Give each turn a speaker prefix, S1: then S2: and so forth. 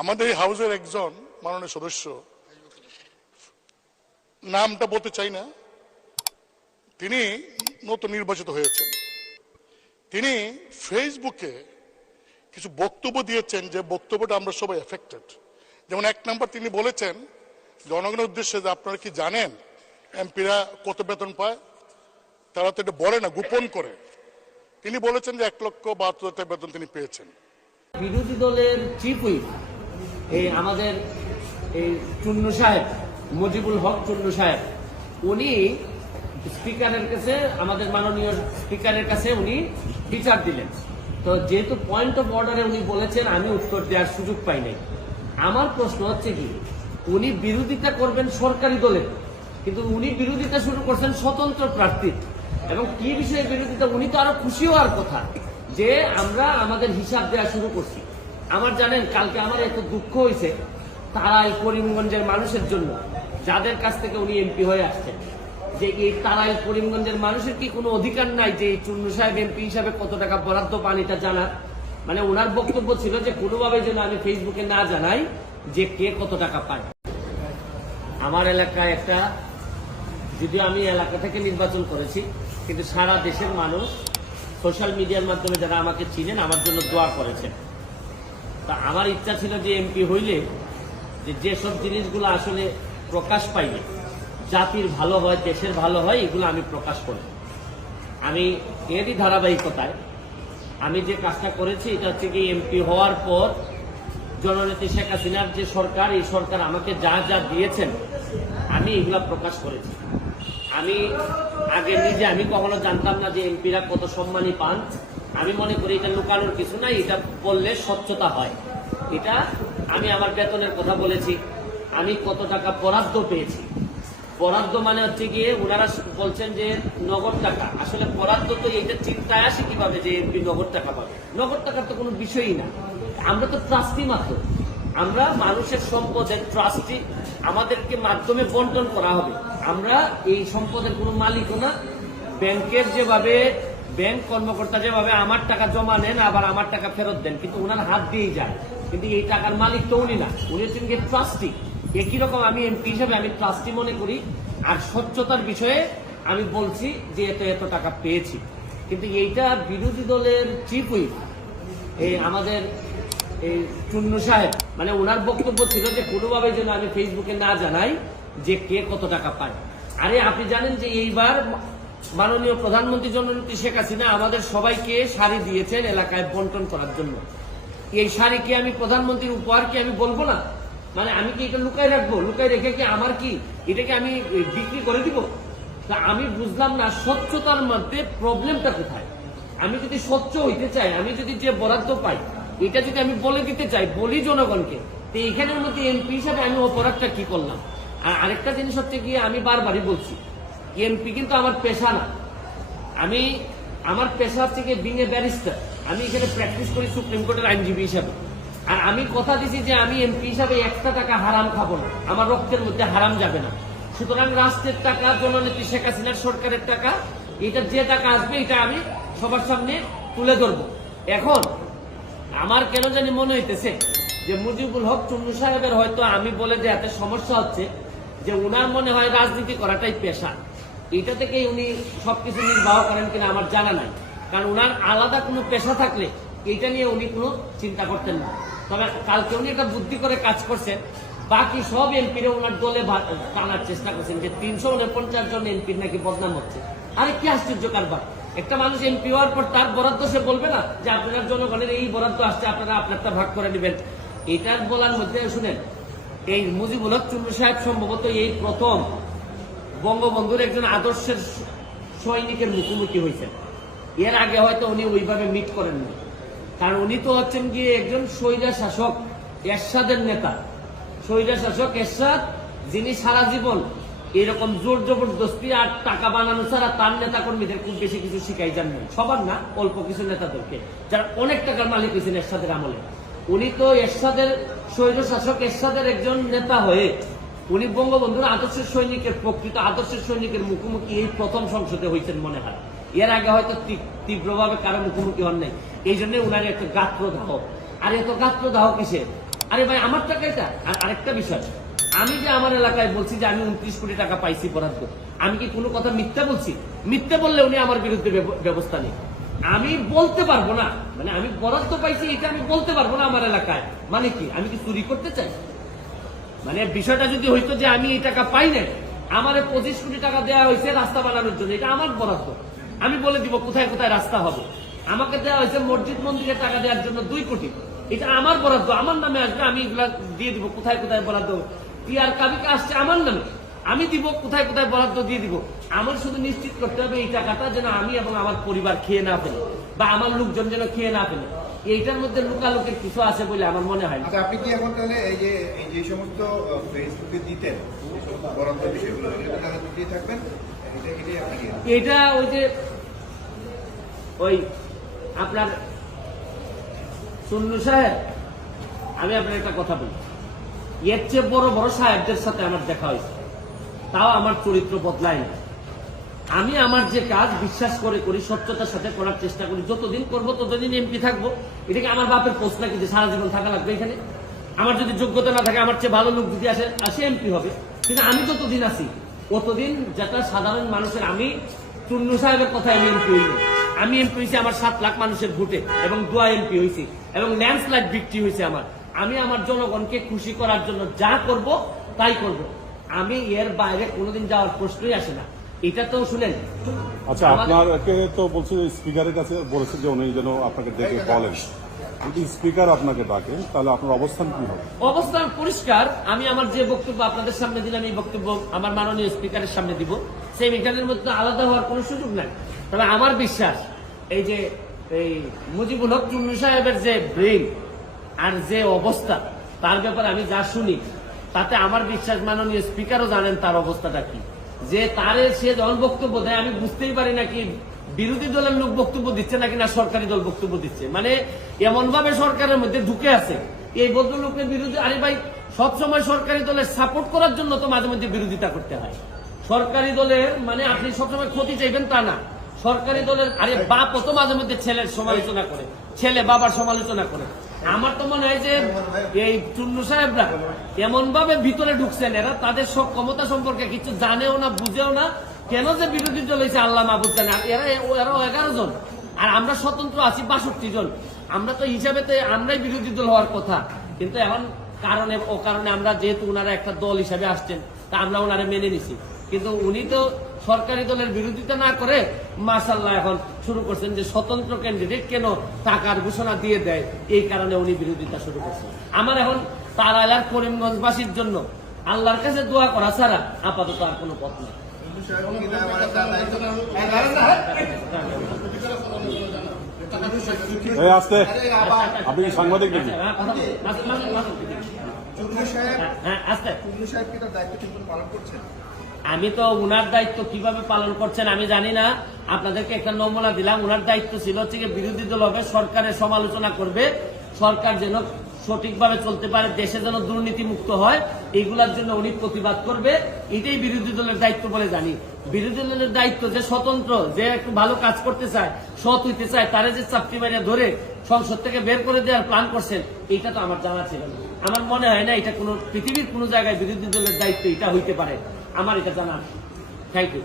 S1: আমাদের এই হাউসের একজন মাননীয় সদস্য, নামটা বলতে চাই না, তিনি নতুন নির্বাচিত হয়েছেন। তিনি ফেসবুকে কিছু বক্তব্য দিয়েছেন যে বক্তব্যটা আমরা সবাই এফেক্টেড যেমন এক নম্বর তিনি বলেছেন, জনগণের উদ্দেশ্যে যে আপনারা কি জানেন এমপিরা কত বেতন পায়? তারা তো এটা বলে না, গোপন করে। তিনি বলেছেন যে এক লক্ষ বাহাত্তর বেতন তিনি পেয়েছেন।
S2: বিরোধী দলের চিফ হুইপ এই আমাদের এই চুন্নু সাহেব, মজিবুল হক চুন্নু সাহেব, উনি স্পিকারের কাছে, আমাদের মাননীয় স্পিকারের কাছে উনি বিচার দিলেন। তো যেহেতু পয়েন্ট অফ অর্ডারে উনি বলেছেন, আমি উত্তর দেওয়ার সুযোগ পাই নাই। আমার প্রশ্ন হচ্ছে কি, উনি বিরোধিতা করবেন সরকারি দলের কিন্তু উনি বিরোধিতা শুরু করছেন স্বতন্ত্র প্রার্থীর এবং কি বিষয়ে বিরোধিতা, উনি তো আরও খুশি হওয়ার কথা, যে আমরা আমাদের হিসাব দেওয়া শুরু করছি। আমার জানেন, কালকে আমার এত দুঃখ হয়েছে তারাই করিমগঞ্জের মানুষের জন্য, যাদের কাছ থেকে উনি এমপি হয়ে আসছেন। যে এই তারাই করিমগঞ্জের মানুষের কি কোনো অধিকার নাই যে এই চুন্নু সাহেব এমপি হিসাবে কত টাকা বরাদ্দ পান এটা জানার? মানে ওনার বক্তব্য ছিল যে কোনোভাবে যেন আমি ফেসবুকে না জানাই যে কে কত টাকা পায়। আমার এলাকায় একটা, যদিও আমি এলাকা থেকে নির্বাচন করেছি, কিন্তু সারা দেশের মানুষ সোশ্যাল মিডিয়ার মাধ্যমে যারা আমাকে চিনেন, আমার জন্য দোয়া করেছেন। তা আমার ইচ্ছা ছিল যে এমপি হইলে যে যেসব জিনিসগুলো আসলে প্রকাশ পাইলে জাতির ভালো হয়, দেশের ভালো হয়, এগুলো আমি প্রকাশ করব। আমি এরই ধারাবাহিকতায় আমি যে কাজটা করেছি, এটা হচ্ছে কি এমপি হওয়ার পর জননেত্রী শেখ হাসিনার যে সরকার, এই সরকার আমাকে যা যা দিয়েছেন, আমি এগুলা প্রকাশ করেছি। আমি আগে নিজে, আমি কখনো জানতাম না যে এমপিরা কত সম্মানই পান। আমি মনে করি এটা লুকানোর কিছু নাই, এটা বললে স্বচ্ছতা হয়। এটা আমি আমার বেতনের কথা বলেছি, আমি কত টাকা বরাদ্দ পেয়েছি। বরাদ্দ মানে হচ্ছে গিয়ে ওনারা বলছেন যে নগদ টাকা। আসলে বরাদ্দ তো এইটা চিন্তায় আসে কীভাবে যে এমপি নগদ টাকা পাবে? নগদ টাকার তো কোনো বিষয়ই না। আমরা তো ট্রাস্টি মাত্র। আমরা মানুষের সম্পদের ট্রাস্টি, আমাদেরকে মাধ্যমে বন্টন করা হবে। আমরা এই সম্পদের কোনো মালিকও না। ব্যাংকের যেভাবে ব্যাংক কর্মকর্তা যেভাবে আমার টাকা জমা নেন, আবার আমার টাকা ফেরত দেন, কিন্তু ওনার হাত দিয়েই যায়। কিন্তু এই টাকার মালিক তো উনি না। উনি হচ্ছেন গিয়ে ট্রাস্টি। একই রকম আমি এমপি হিসাবে আমি ট্রাস্টি মনে করি। আর স্বচ্ছতার বিষয়ে আমি বলছি যে এত এত টাকা পেয়েছি। কিন্তু এইটা বিরোধী দলের চিফ হুইপ এই আমাদের এই চুন্নু সাহেব মানে ওনার বক্তব্য ছিল যে কোনোভাবে যেন আমি ফেসবুকে না জানাই যে কে কত টাকা পায়। আরে আপনি জানেন যে এইবার মাননীয় প্রধানমন্ত্রী জননেত্রী শেখ হাসিনা আমাদের সবাইকে শাড়ি দিয়েছেন এলাকায় বন্টন করার জন্য। এই শাড়ি কি আমি প্রধানমন্ত্রীর উপহার কি আমি বলব না? মানে আমি কি এটা লুকাই রাখব? লুকাই রেখে কি আমার কি? এটাকে আমি বিক্রি করে দিব? তা আমি বুঝলাম না স্বচ্ছতার মধ্যে প্রবলেমটা কোথায়? আমি যদি স্বচ্ছ হইতে চাই, আমি যদি যে বরাদ্দ পাই, এটা যদি আমি বলে দিতে চাই, বলি জনগণকে, তো এখানের মধ্যে এমপি হিসাবে আমি অপরাধটা কি করলাম? আর আরেকটা জিনিস হচ্ছে গিয়ে আমি বারবারই বলছি এমপি কিন্তু আমার পেশা না। আমি, আমার পেশা গিয়ে বিং এ ব্যারিস্টার আমি এখানে প্র্যাকটিস করি সুপ্রিম কোর্টের আইনজীবী হিসাবে। আর আমি কথা দিছি যে আমি এমপি হিসাবে একটা টাকা হারাম খাব না। আমার রক্তের মধ্যে হারাম যাবে না। সুতরাং রাষ্ট্রের টাকা, জননেত্রী শেখ হাসিনার সরকারের টাকা এটা যে টাকা আসবে এটা আমি সবার সামনে তুলে ধরবো। এখন, আমার কেন জানি মনে হইতেছে যে মুজিবুল হক চুন্নু সাহেবের হয়তো আমি বলে যে এত সমস্যা হচ্ছে যে উনার মনে হয় রাজনীতি করাটাই পেশা। এটা থেকে উনি সবকিছু নির্বাহ করেন কিনা আমার জানা নাই। কারণ উনার আলাদা কোনো পেশা থাকলে এটা নিয়ে উনি কোনো চিন্তা করতেন না। তবে কালকে উনি একটা বুদ্ধি করে কাজ করছেন। বাকি সব এমপিরে ওনার দলে টানার চেষ্টা করছেন যে তিনশো উনপঞ্চাশ জন এমপির নাকি বদনাম হচ্ছে। আরে কি আশ্চর্য কারবার। একটা মানুষ এমপি হওয়ার পর তার বরাদ্দ সে বলবে না যে আপনার জনগণের এই বরাদ্দ আসছে, আপনারা আপনারটা ভাগ করে নেবেন। এটার বলার মধ্যে শুনেন, এই মুজিবুল হক চুন্নু সাহেব সম্ভবত এই প্রথম বঙ্গবন্ধুর একজন আদর্শের সৈনিকের মুখোমুখি হয়েছেন এর আগে হয়তো উনি ওইভাবে মিট করেননি। কারণ উনি তো হচ্ছেন গিয়ে একজন স্বৈরা শাসক এরশাদের নেতা। স্বৈরা শাসক এরশাদ, যিনি সারা জীবন এরকম জোর জবরদস্তি আর টাকা বানানো ছাড়া তার নেতা কর্মীদের খুব বেশি কিছু শিখাই যান সবার না, অল্প কিছু নেতাদেরকে। যারা অনেক টাকার মালিক হয়েছেন এরশাদের আমলে। উনি তো এরশাদের স্বৈর শাসক এরশাদের একজন নেতা হয়ে উনি বঙ্গবন্ধুর আদর্শের সৈনিকের প্রকৃত আদর্শের সৈনিকের মুখোমুখি এই প্রথম সংসদে হয়েছেন মনে হয়। এর আগে হয়তো তীব্রভাবে কারও মুখোমুখি হন নাই। এই জন্য উনার একটা গাত্রদাহ। আর এত গাত্রদাহ কিসে? আরে ভাই, আমার টাকা এটা। আর আরেকটা বিষয়। আমি যে আমার এলাকায় বলছি যে আমি উনত্রিশ কোটি টাকা পাইছি বরাদ্দ, আমি কি কোনো কথা মিথ্যা বলছি? মিথ্যা বললে উনি আমার বিরুদ্ধে ব্যবস্থা নেই আমি বলতে পারব না। মানে আমি বরাদ্দ পাইছি, এটা আমি বলতে পারব না আমার এলাকায়। মানে কি? আমি কি চুরি করতে চাই? মানে বিষয়টা যদি হইতো যে আমি এই টাকা পাই নাই, আমার পঁচিশ কোটি টাকা দেওয়া হয়েছে রাস্তা বানানোর জন্য, এটা আমার বরাদ্দ। আমি বলে দিব কোথায় কোথায় রাস্তা হবে। আমাকে দেওয়া হয়েছে মসজিদ মন্দিরে টাকা দেওয়ার জন্য দুই কোটি। এটা আমার বরাদ্দ, আমার নামে আসবে, আমি এগুলা দিয়ে দিব, কোথায় কোথায় বরাদ্দ টিআর কাবিকে আসছে আমার নামে, আমি দিব, কোথায় কোথায় বরাদ্দ দিয়ে দিব। আমার শুধু নিশ্চিত করতে হবে এই টাকাটা যেন আমি এবং আমার পরিবার খেয়ে না ফেলে, বা আমার লোকজন যেন খেয়ে না ফেলে। এইটার মধ্যে লুকালুকের কিছু আছে বলে আমার মনে হয়
S3: আচ্ছা আপনি কি এখন তাহলে এই যে এই যে সমস্ত ফেসবুকে দিতেন বরাদ্দ বিষয়গুলো এগুলো থাকবেন? এটা
S2: এটা ওই যে ওই আপনার সুন্নু সাহেব আমি আপনার একটা কথা বলি। এর চেয়ে বড় বড় সাহেবদের সাথে আমার দেখা হয়েছে। তাও আমার চরিত্র বদলায় না। আমি আমার যে কাজ বিশ্বাস করে করি সত্যতার সাথে করার চেষ্টা করি, যতদিন করব ততদিন এমপি থাকব। এটাকে আমার বাপের পোস্ট নাকি যে সারা জীবন থাকা লাগবে এখানে? আমার যদি যোগ্যতা না থাকে, আমার চেয়ে ভালো লোক যদি আসে আসে এমপি হবে। কিন্তু আমি যতদিন আছি। ততদিন যেটা সাধারণ মানুষের, আমি টুন্নু সাহেবের কথা আমি এমপি হইনি। আমি এমপি হয়েছি আমার সাত লাখ মানুষের ভোটে এবং দোয়া এমপি হয়েছি এবং ল্যান্ডস্লাইড বিক্রি হয়েছে আমার। আমি আমার জনগণকে খুশি করার জন্য যা করব, তাই করব। আমি এর বাইরে কোনোদিন যাওয়ার প্রশ্নই আসে না। এটা তো শুনেন।
S4: আচ্ছা আপনাকে তো বলছে স্পিকারের কাছে বলেছে যে উনি যেন আপনাকে ডেকে বলেন। যদি স্পিকার আপনাকে ডাকেন তাহলে আপনার অবস্থান কি হবে?
S2: অবস্থান পরিষ্কার। আমি আমার যে বক্তব্য আপনাদের সামনে দিলাম এই বক্তব্য আমার মাননীয় স্পিকারের সামনে দিব। সেই এখানের মধ্যে আলাদা হওয়ার কোনো সুযোগ নাই। তবে আমার বিশ্বাস এই যে এই মুজিবুল হক চুন্নু সাহেবের যে ব্রেন আর যে অবস্থা তার ব্যাপারে আমি যা শুনি তাতে আমার বিশ্বাস মাননীয় স্পিকারও জানেন তার অবস্থাটা কি। যে তারে সে দল বক্তব্য দেয়, আমি বুঝতেই পারি নাকি বিরোধী দলের লোক বক্তব্য দিচ্ছে নাকি না সরকারি দল বক্তব্য দিচ্ছে। মানে এমন ভাবে সরকারের মধ্যে ঢুকে আছে। এই ভদ্রলোকের বিরুদ্ধে আরে ভাই, সবসময় সরকারি দলের সাপোর্ট করার জন্য তো মাঝে মধ্যে বিরোধিতা করতে হয়। সরকারি দলের মানে আপনি সবসময় ক্ষতি চাইবেন তা না। সরকারি দলের, আরে বাপ তো মাঝে মধ্যে ছেলের সমালোচনা করে, ছেলে বাবার সমালোচনা করে। আমার তো মনে হয় যে এই চুন্নু সাহেবরা এমন ভাবে ভিতরে ঢুকছেন, এরা তাদের সব ক্ষমতা সম্পর্কে কিছু জানেও না, বুঝেও না, কেন যে বিরোধী দল হয়েছে আল্লাহ মাহবুদ জানে। এরা এরা এগারো জন। আর আমরা স্বতন্ত্র আছি বাষট্টি জন। আমরা তো হিসাবে তো আমরাই বিরোধী দল হওয়ার কথা। কিন্তু এখন কারণে, ও কারণে আমরা যেহেতু ওনারা একটা দল হিসাবে আসছেন, তা আমরা ওনারা মেনে নিছি। কিন্তু উনি তো সরকারি দলের বিরোধিতা না করে মাসাল্লাহ এখন শুরু করছেন যে স্বতন্ত্র ক্যান্ডিডেট কেন টাকার ঘোষণা দিয়ে দেয় এই কারণে উনি বিরোধিতা শুরু করছেন আমার এখন তার এলার করিমগঞ্জবাসীর জন্য আল্লাহর কাছে দোয়া করা ছাড়া আপাতত আর কোনো পথ নেই
S3: মানে
S4: আপনি সাংবাদিক নাকি
S2: হ্যাঁ, হ্যাঁ, আমি তো উনার দায়িত্ব কীভাবে পালন করছেন আমি জানি না। আপনাদেরকে একটা নমুনা দিলাম উনার দায়িত্ব ছিল হচ্ছে বিরোধী দল হবে সরকারের সমালোচনা করবে। সরকার যেন সঠিকভাবে চলতে পারে দেশে যেন দুর্নীতি মুক্ত হয় এইগুলার জন্য উনি প্রতিবাদ করবে। এটাই বিরোধী দলের দায়িত্ব বলে জানি। বিরোধী দলের দায়িত্ব যে স্বতন্ত্র যে একটু ভালো কাজ করতে চায় সৎ হইতে চায় তারা যে চাপটি মারিয়া ধরে সংসদ থেকে বের করে দেওয়ার প্ল্যান করছেন এইটা তো আমার জানা ছিল না। আমার মনে হয় না, এটা কোনো পৃথিবীর কোনো জায়গায় বিরোধী দলের দায়িত্ব এটা হইতে পারে। আমার এটা জানা থ্যাংক ইউ